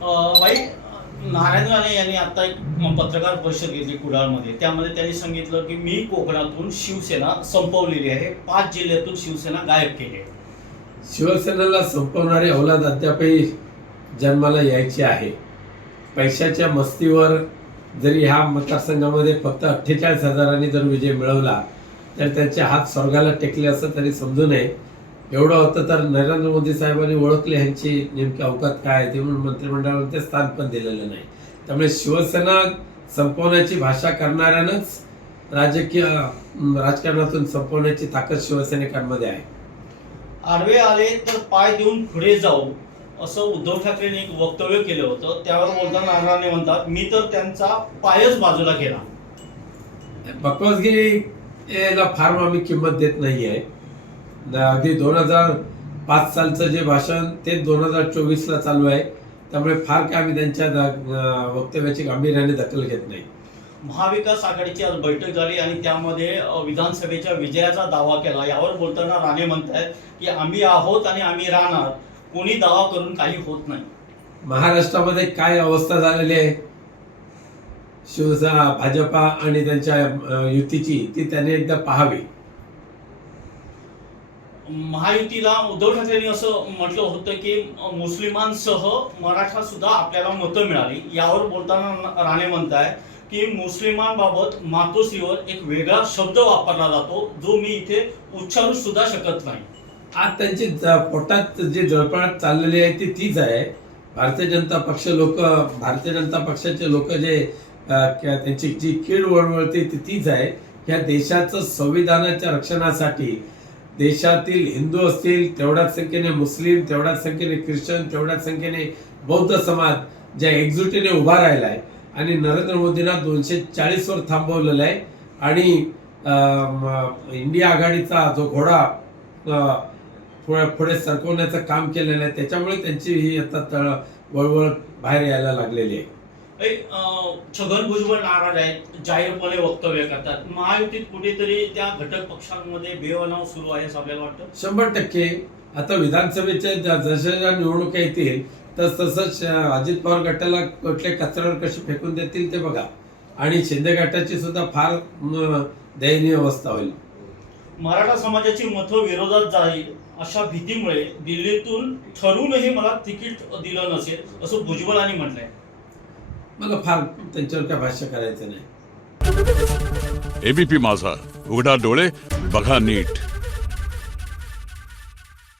भाई नारायण राणे यांनी आता एक पत्रकार परिषद घेतली कुडाळमध्ये. त्यामध्ये त्यांनी सांगितलं की मी कोकणातून शिवसेना संपवलेली आहे, 5 जिल्ह्यातून शिवसेना गायब केली आहे. शिवसेनेला संपवणारी औलाद अद्यापही जन्माला यायची आहे. पैशाच्या मस्तीवर जरी ह्या मतदारसंघामध्ये फक्त 48,000 जर विजय मिळवला तर त्यांचे हात स्वर्गाला टेकले असं तरी समजू नये. एवढं होतं तर नरेंद्र मोदी साहेबांनी ओळखले ह्यांची नेमकी अवकात काय आहे ते, म्हणून मंत्रिमंडळामध्ये स्थान पण दिलेलं नाही. त्यामुळे शिवसेना संपवण्याची भाषा करणाऱ्यांनाच राजकारणातून संपवण्याची ताकद शिवसैनिकांमध्ये आहे. आडवे आले तर पाय देऊन पुढे जाऊ असं उद्धव ठाकरेंनी एक वक्तव्य केलं होतं. त्यावर बोलताना नारायण राणे म्हणतात मी तर त्यांचा पायच बाजूला केला. बकवासगिरीला फार आम्ही किंमत देत नाही आहे. अगदी 2005 सालचं जे भाषण ते 2024ला चालू आहे. त्यामुळे फार काय आम्ही त्यांच्या वक्तव्याची गांभीर्याने दखल घेत नाही. महाविकास आघाडीची आज बैठक झाली आणि त्यामध्ये विधानसभेच्या विजयाचा दावा केला. यावर बोलताना राणे म्हणतात की आम्ही आहोत आणि आम्ही राहणार, कोणी दावा करून काही होत नाही. महाराष्ट्रामध्ये काय अवस्था झालेली आहे शिवसेना भाजपा आणि त्यांच्या युतीची, ती त्यांनी एकदा पाहावी. महायुतीला उद्धव ठाकरेंनी असं म्हटलं होतं की मुस्लिमांसह मराठा सुद्धा आपल्याला मतं मिळाली. यावर बोलताना राणे म्हणताय की मुस्लिमांबाबत मातोश्रीवर एक वेगळा शब्द वापरला जातो जो मी इथे उच्चारू सुद्धा शकत नाही. आज त्यांची पोटात जी जळपळाट चाललेली आहे ती तीच आहे. भारतीय जनता पक्षाचे लोक जे त्यांची जी कीड वळवळते ती तीच आहे. ह्या देशाचं संविधानाच्या रक्षणासाठी देशातील हिंदू असतील, तेवढ्याच संख्येने मुस्लिम, तेवढ्याच संख्येने ख्रिश्चन, तेवढ्याच संख्येने बौद्ध समाज ज्या एकजुटीने उभा राहिला आहे आणि नरेंद्र मोदींना 240 वर थांबवलेलं आहे आणि इंडिया आघाडीचा जो घोडा पुढे सरकवण्याचं काम केलेलं आहे. त्याच्यामुळे त्यांची ही आता वळवळ बाहेर यायला लागलेली आहे. छगन भुजबळ नाराज आहेत, जाहीरपणे वक्तव्य करतात. महायुतीत कुठेतरी त्या घटक पक्षांमध्ये बेवनाव सुरू आहे असं आपल्याला वाटतं. 100% आता विधानसभेच्या जशा निवडणुका येतील तसंच अजित पवार गटाला कुठल्या कचऱ्यावर कशी फेकून देतील ते बघा. आणि शिंदे गटाची सुद्धा फार दयनीय अवस्था होईल. मराठा समाजाची मतं विरोधात जाईल अशा भीतीमुळे दिल्लीतून ठरूनही मला तिकीट दिलं नसेल असं भुजबळांनी म्हटलंय. मला फार त्यांच्यावर काय भाष्य करायचं नाही. एबीपी माझा, उघडा डोळे बघा नीट.